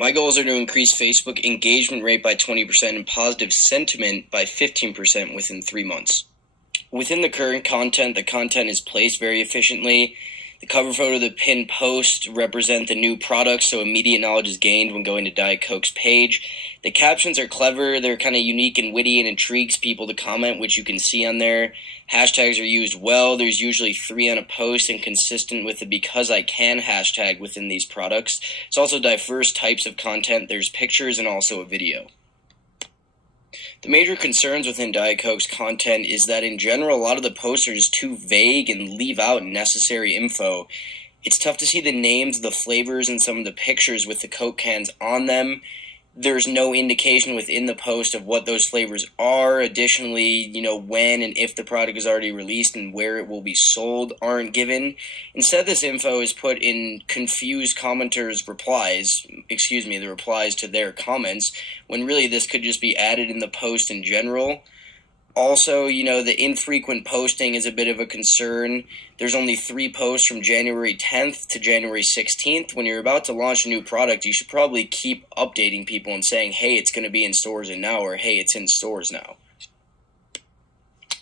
My goals are to increase Facebook engagement rate by 20% and positive sentiment by 15% within 3 months. Within the current content, the content is placed very efficiently. The cover photo, the pinned post represent the new products, so immediate knowledge is gained when going to Diet Coke's page. The captions are clever, they're kind of unique and witty and intrigues people to comment, which you can see on there. Hashtags are used well. There's usually 3 on a post and consistent with the because I can hashtag within these products. It's also diverse types of content. There's pictures and also a video. The major concerns within Diet Coke's content is that in general, a lot of the posts are just too vague and leave out necessary info. It's tough to see the names of the flavors and some of the pictures with the Coke cans on them. There's no indication within the post of what those flavors are. Additionally, when and if the product is already released and where it will be sold aren't given. Instead, this info is put in confused commenters' replies, the replies to their comments, when really this could just be added in the post in general. Also, the infrequent posting is a bit of a concern. There's only 3 posts from January 10th to January 16th. When you're about to launch a new product, you should probably keep updating people and saying, hey, it's going to be in stores and now, or hey, it's in stores now.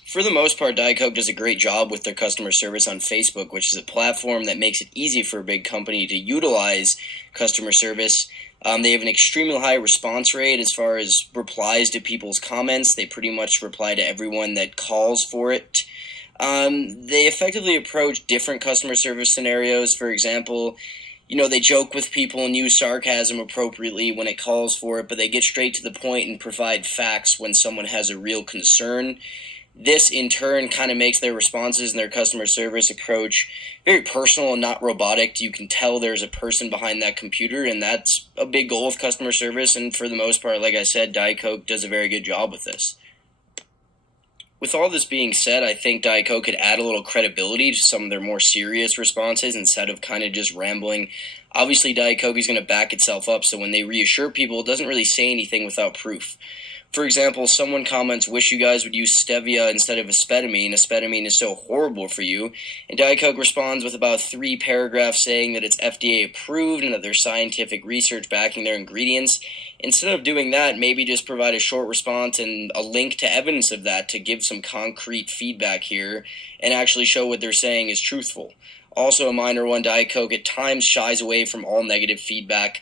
For the most part, Diet Coke does a great job with their customer service on Facebook, which is a platform that makes it easy for a big company to utilize customer service. They have an extremely high response rate as far as replies to people's comments. They pretty much reply to everyone that calls for it. They effectively approach different customer service scenarios. For example, they joke with people and use sarcasm appropriately when it calls for it, but they get straight to the point and provide facts when someone has a real concern. This, in turn, kind of makes their responses and their customer service approach very personal and not robotic. You can tell there's a person behind that computer, and that's a big goal of customer service. And for the most part, like I said, Diet Coke does a very good job with this. With all this being said, I think Diet Coke could add a little credibility to some of their more serious responses instead of kind of just rambling. Obviously, Diet Coke is going to back itself up, so when they reassure people, it doesn't really say anything without proof. For example, someone comments, wish you guys would use stevia instead of asphetamine. Asphetamine is so horrible for you. And Diet Coke responds with about 3 paragraphs saying that it's FDA approved and that there's scientific research backing their ingredients. Instead of doing that, maybe just provide a short response and a link to evidence of that to give some concrete feedback here and actually show what they're saying is truthful. Also, a minor one, Diet Coke at times shies away from all negative feedback.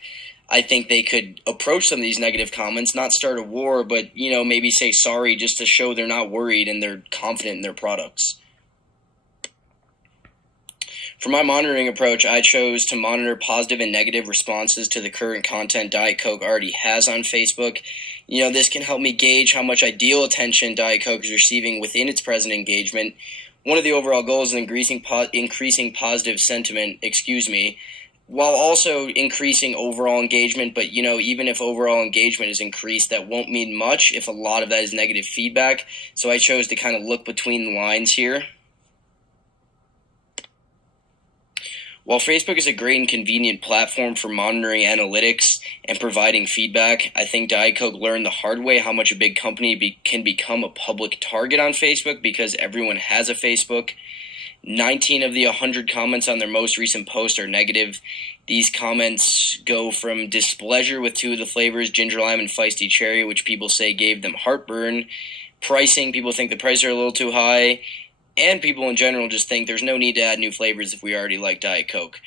I think they could approach some of these negative comments, not start a war, but, maybe say sorry just to show they're not worried and they're confident in their products. For my monitoring approach, I chose to monitor positive and negative responses to the current content Diet Coke already has on Facebook. This can help me gauge how much ideal attention Diet Coke is receiving within its present engagement. One of the overall goals is increasing positive sentiment, while also increasing overall engagement. But, even if overall engagement is increased, that won't mean much if a lot of that is negative feedback. So I chose to kind of look between the lines here. While Facebook is a great and convenient platform for monitoring analytics and providing feedback, I think Diet Coke learned the hard way how much a big company can become a public target on Facebook because everyone has a Facebook. 19 of the 100 comments on their most recent post are negative. These comments go from displeasure with 2 of the flavors, ginger lime and feisty cherry, which people say gave them heartburn. Pricing, people think the prices are a little too high. And people in general just think there's no need to add new flavors if we already like Diet Coke.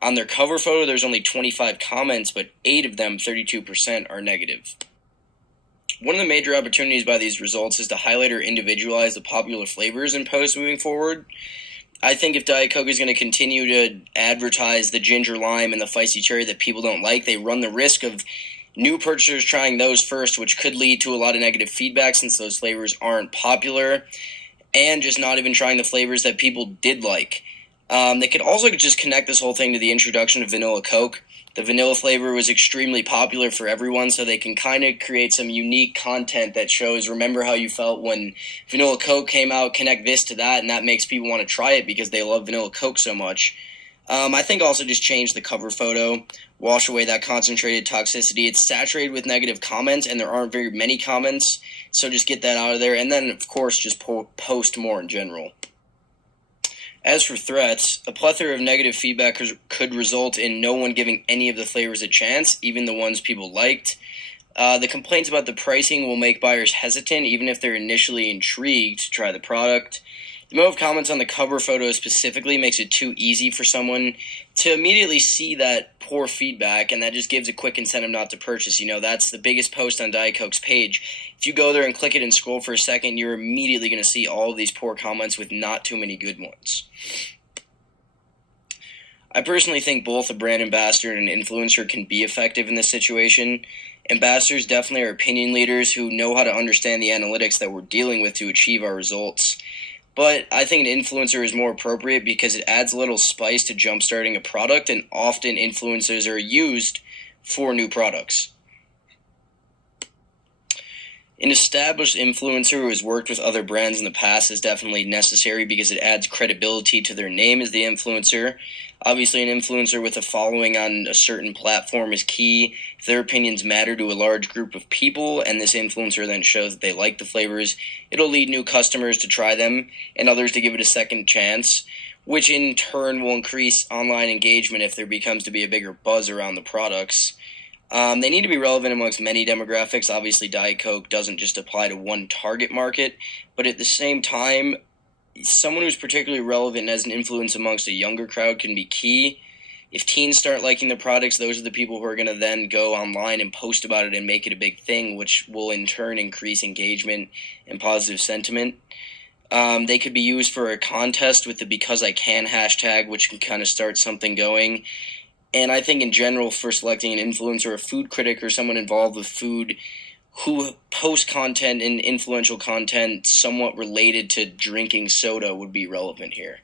On their cover photo, there's only 25 comments, but 8 of them, 32%, are negative. One of the major opportunities by these results is to highlight or individualize the popular flavors in posts moving forward. I think if Diet Coke is going to continue to advertise the ginger lime and the feisty cherry that people don't like, they run the risk of new purchasers trying those first, which could lead to a lot of negative feedback since those flavors aren't popular, and just not even trying the flavors that people did like. They could also just connect this whole thing to the introduction of vanilla Coke. The vanilla flavor was extremely popular for everyone, so they can kind of create some unique content that shows, remember how you felt when vanilla Coke came out, connect this to that, and that makes people want to try it because they love vanilla Coke so much. I think also just change the cover photo, wash away that concentrated toxicity. It's saturated with negative comments, and there aren't very many comments, so just get that out of there. And then, of course, just post more in general. As for threats, a plethora of negative feedback could result in no one giving any of the flavors a chance, even the ones people liked. The complaints about the pricing will make buyers hesitant, even if they're initially intrigued to try the product. The amount of comments on the cover photo specifically makes it too easy for someone to immediately see that poor feedback, and that just gives a quick incentive not to purchase. That's the biggest post on Diet Coke's page. If you go there and click it and scroll for a second, you're immediately going to see all of these poor comments with not too many good ones. I personally think both a brand ambassador and an influencer can be effective in this situation. Ambassadors definitely are opinion leaders who know how to understand the analytics that we're dealing with to achieve our results. But I think an influencer is more appropriate because it adds a little spice to jumpstarting a product, and often influencers are used for new products. An established influencer who has worked with other brands in the past is definitely necessary because it adds credibility to their name as the influencer. Obviously, an influencer with a following on a certain platform is key. If their opinions matter to a large group of people and this influencer then shows that they like the flavors, it'll lead new customers to try them and others to give it a second chance, which in turn will increase online engagement if there becomes to be a bigger buzz around the products. They need to be relevant amongst many demographics. Obviously, Diet Coke doesn't just apply to one target market, but at the same time, someone who's particularly relevant as an influence amongst a younger crowd can be key. If teens start liking the products, those are the people who are going to then go online and post about it and make it a big thing, which will in turn increase engagement and positive sentiment. They could be used for a contest with the Because I Can hashtag, which can kind of start something going. And I think in general, for selecting an influencer, a food critic, or someone involved with food who posts content and influential content somewhat related to drinking soda would be relevant here.